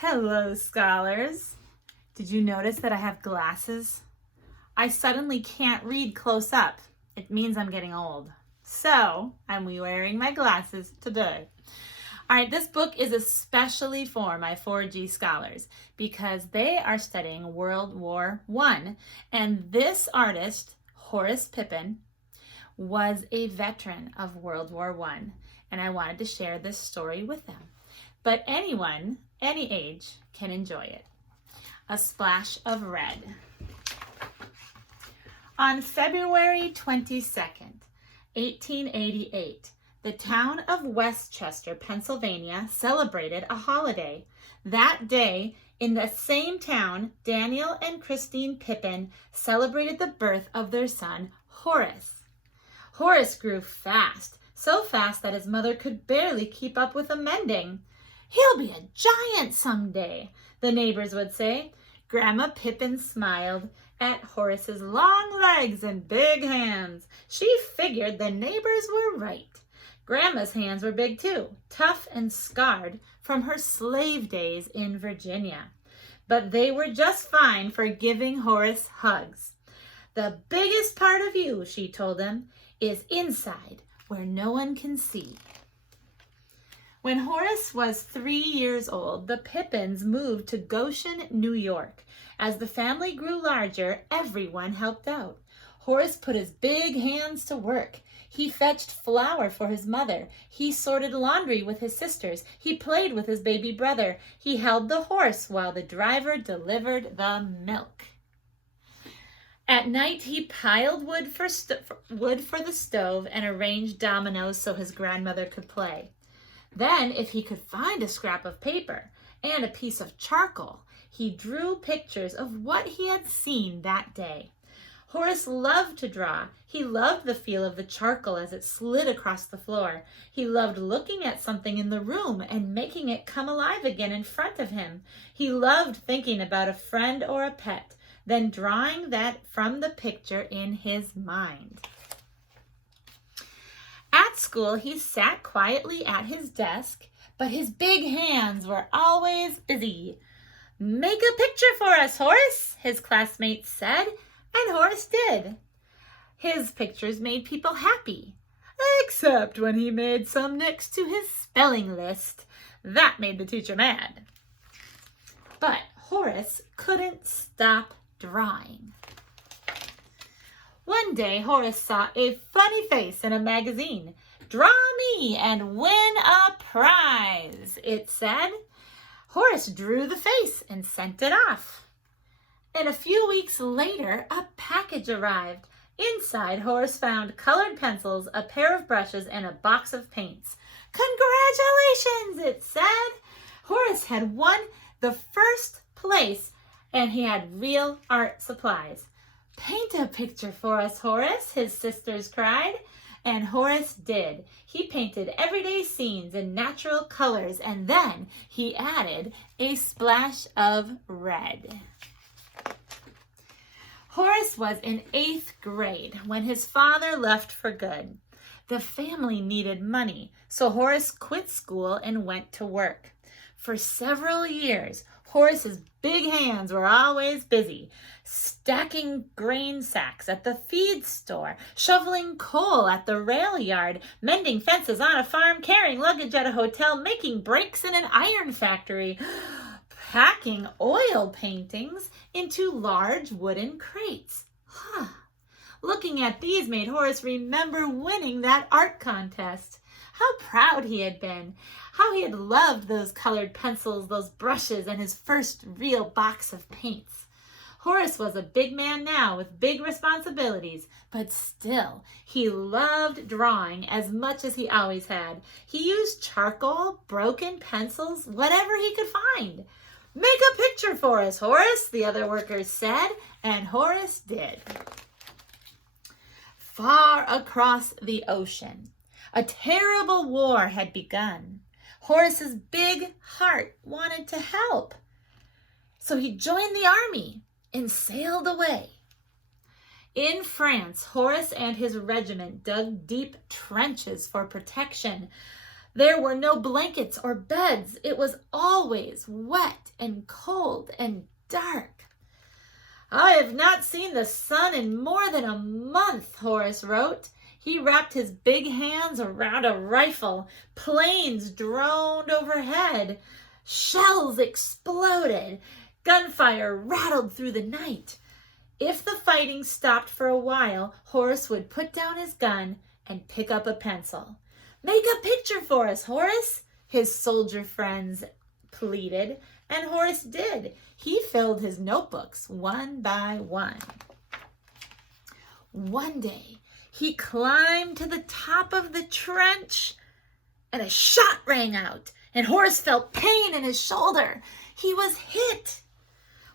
Hello, scholars. Did you notice that I have glasses? I suddenly can't read close up. It means I'm getting old. So, I'm wearing my glasses today. All right, this book is especially for my 4G scholars because they are studying World War I. And this artist, Horace Pippin, was a veteran of World War I. And I wanted to share this story with them. But anyone, any age, can enjoy it. A Splash of Red. On February 22nd, 1888, the town of Westchester, Pennsylvania, celebrated a holiday. That day, in the same town, Daniel and Christine Pippin celebrated the birth of their son, Horace. Horace grew fast, so fast that his mother could barely keep up with the mending. "He'll be a giant someday," the neighbors would say. Grandma Pippin smiled at Horace's long legs and big hands. She figured the neighbors were right. Grandma's hands were big too, tough and scarred from her slave days in Virginia. But they were just fine for giving Horace hugs. "The biggest part of you," she told him, "is inside where no one can see." When Horace was 3 years old, the Pippins moved to Goshen, New York. As the family grew larger, everyone helped out. Horace put his big hands to work. He fetched flour for his mother. He sorted laundry with his sisters. He played with his baby brother. He held the horse while the driver delivered the milk. At night, he piled wood for the stove and arranged dominoes so his grandmother could play. Then, if he could find a scrap of paper and a piece of charcoal, he drew pictures of what he had seen that day. Horace loved to draw. He loved the feel of the charcoal as it slid across the floor. He loved looking at something in the room and making it come alive again in front of him. He loved thinking about a friend or a pet, then drawing that from the picture in his mind. At school, he sat quietly at his desk, but his big hands were always busy. "Make a picture for us, Horace," his classmates said, and Horace did. His pictures made people happy, except when he made some next to his spelling list. That made the teacher mad. But Horace couldn't stop drawing. One day, Horace saw a funny face in a magazine. "Draw me and win a prize," it said. Horace drew the face and sent it off. And a few weeks later, a package arrived. Inside, Horace found colored pencils, a pair of brushes, and a box of paints. "Congratulations," it said. Horace had won the first place, and he had real art supplies. "Paint a picture for us, Horace," his sisters cried. And Horace did. He painted everyday scenes in natural colors, and then he added a splash of red. Horace was in 8th grade when his father left for good. The family needed money, so Horace quit school and went to work. For several years, Horace's big hands were always busy, stacking grain sacks at the feed store, shoveling coal at the rail yard, mending fences on a farm, carrying luggage at a hotel, making brakes in an iron factory, packing oil paintings into large wooden crates. Looking at these made Horace remember winning that art contest. How proud he had been. How he had loved those colored pencils, those brushes, and his first real box of paints. Horace was a big man now with big responsibilities, but still, he loved drawing as much as he always had. He used charcoal, broken pencils, whatever he could find. "Make a picture for us, Horace," the other workers said, and Horace did. Far across the ocean, a terrible war had begun. Horace's big heart wanted to help, so he joined the army and sailed away. In France, Horace and his regiment dug deep trenches for protection. There were no blankets or beds. It was always wet and cold and dark. I have not seen the sun in more than a month, Horace wrote. He wrapped his big hands around a rifle. Planes droned overhead. Shells exploded. Gunfire rattled through the night. If the fighting stopped for a while, Horace would put down his gun and pick up a pencil. Make a picture for us, Horace, his soldier friends pleaded, and Horace did. He filled his notebooks one by one. One day, he climbed to the top of the trench, and a shot rang out, and Horace felt pain in his shoulder. He was hit.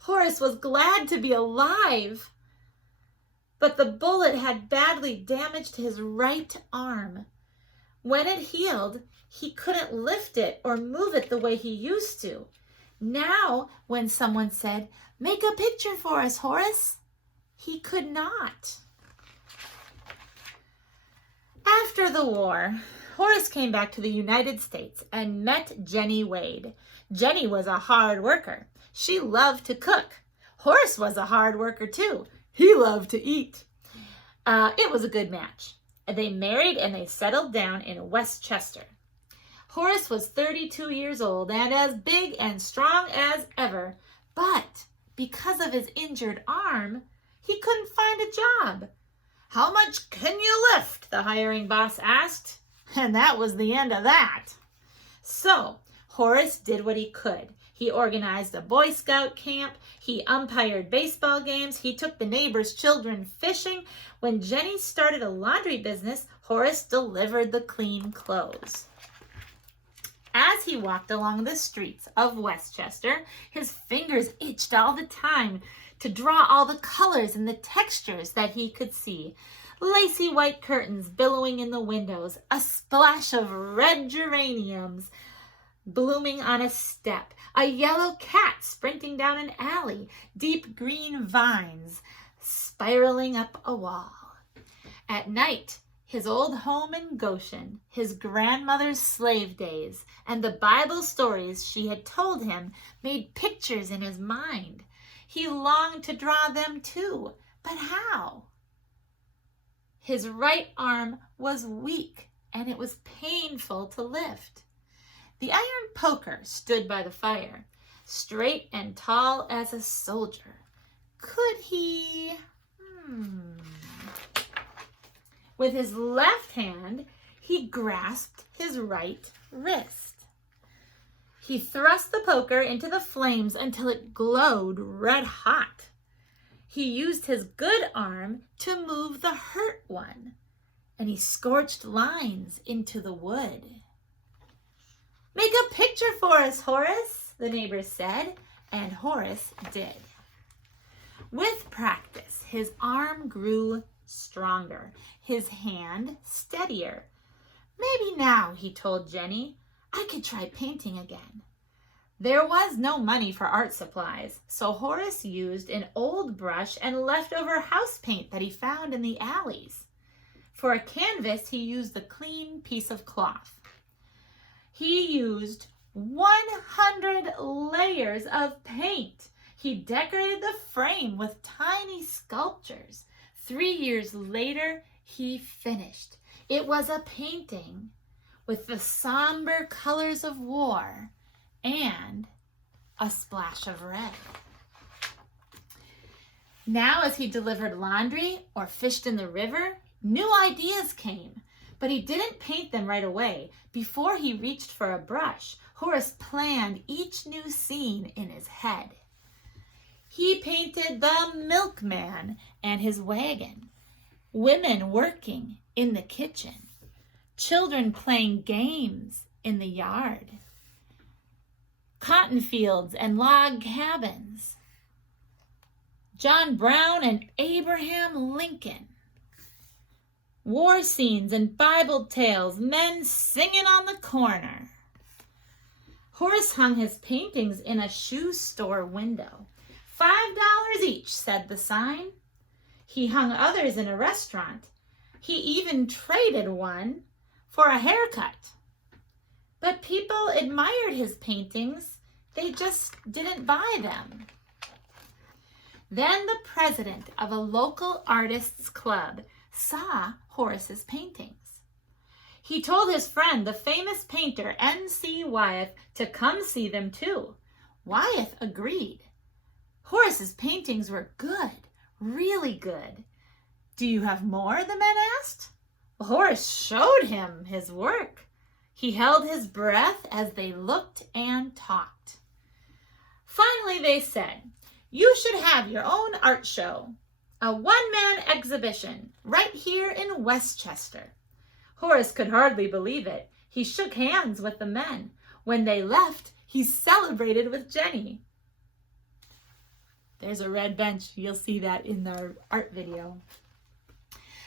Horace was glad to be alive, but the bullet had badly damaged his right arm. When it healed, he couldn't lift it or move it the way he used to. Now, when someone said, "Make a picture for us, Horace," he could not. After the war, Horace came back to the United States and met Jenny Wade. Jenny was a hard worker. She loved to cook. Horace was a hard worker too. He loved to eat. It was a good match. They married and they settled down in Westchester. Horace was 32 years old and as big and strong as ever, but because of his injured arm, he couldn't find a job. "How much can you lift?" the hiring boss asked, and that was the end of that. So Horace did what he could. He organized a Boy Scout camp. He umpired baseball games. He took the neighbors' children fishing. When Jenny started a laundry business, Horace delivered the clean clothes. As he walked along the streets of Westchester, his fingers itched all the time to draw all the colors and the textures that he could see. Lacy white curtains billowing in the windows, a splash of red geraniums blooming on a step, a yellow cat sprinting down an alley, deep green vines spiraling up a wall. At night, his old home in Goshen, his grandmother's slave days, and the Bible stories she had told him made pictures in his mind. He longed to draw them too, but how? His right arm was weak, and it was painful to lift. The iron poker stood by the fire, straight and tall as a soldier. Could he? With his left hand, he grasped his right wrist. He thrust the poker into the flames until it glowed red hot. He used his good arm to move the hurt one, and he scorched lines into the wood. "Make a picture for us, Horace," the neighbors said, and Horace did. With practice, his arm grew stronger, his hand steadier. "Maybe now," he told Jenny, "I could try painting again." There was no money for art supplies, so Horace used an old brush and leftover house paint that he found in the alleys. For a canvas, he used a clean piece of cloth. He used 100 layers of paint. He decorated the frame with tiny sculptures. 3 years later, he finished. It was a painting with the somber colors of war and a splash of red. Now, as he delivered laundry or fished in the river, new ideas came, but he didn't paint them right away. Before he reached for a brush, Horace planned each new scene in his head. He painted the milkman and his wagon, women working in the kitchen, children playing games in the yard, cotton fields and log cabins, John Brown and Abraham Lincoln, war scenes and Bible tales, men singing on the corner. Horace hung his paintings in a shoe store window. $5 each, said the sign. He hung others in a restaurant. He even traded one for a haircut. But people admired his paintings. They just didn't buy them. Then the president of a local artists club saw Horace's paintings. He told his friend, the famous painter N.C. Wyeth, to come see them too. Wyeth agreed. Horace's paintings were good, really good. Do you have more? The men asked. Horace showed him his work. He held his breath as they looked and talked. Finally, they said, you should have your own art show, a one-man exhibition right here in Westchester. Horace could hardly believe it. He shook hands with the men. When they left, he celebrated with Jenny. There's a red bench. You'll see that in the art video.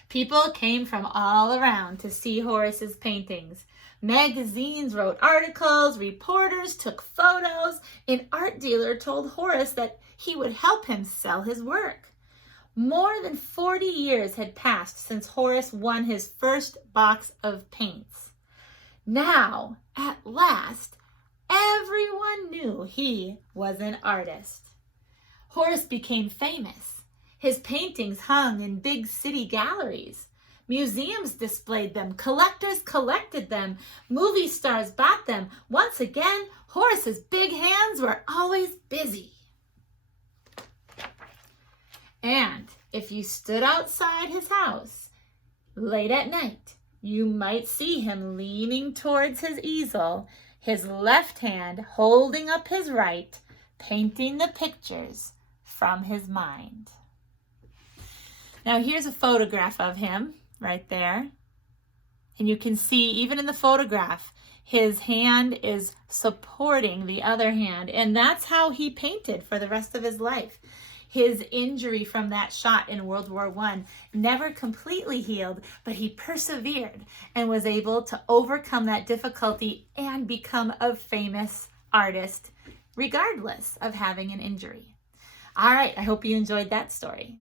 People came from all around to see Horace's paintings. Magazines wrote articles, reporters took photos. An art dealer told Horace that he would help him sell his work. More than 40 years had passed since Horace won his first box of paints. Now, at last, everyone knew he was an artist. Horace became famous. His paintings hung in big city galleries. Museums displayed them. Collectors collected them. Movie stars bought them. Once again, Horace's big hands were always busy. And if you stood outside his house late at night, you might see him leaning towards his easel, his left hand holding up his right, painting the pictures from his mind. Now here's a photograph of him right there. And you can see, even in the photograph, his hand is supporting the other hand. And that's how he painted for the rest of his life. His injury from that shot in World War I never completely healed, but he persevered and was able to overcome that difficulty and become a famous artist, regardless of having an injury. All right, I hope you enjoyed that story.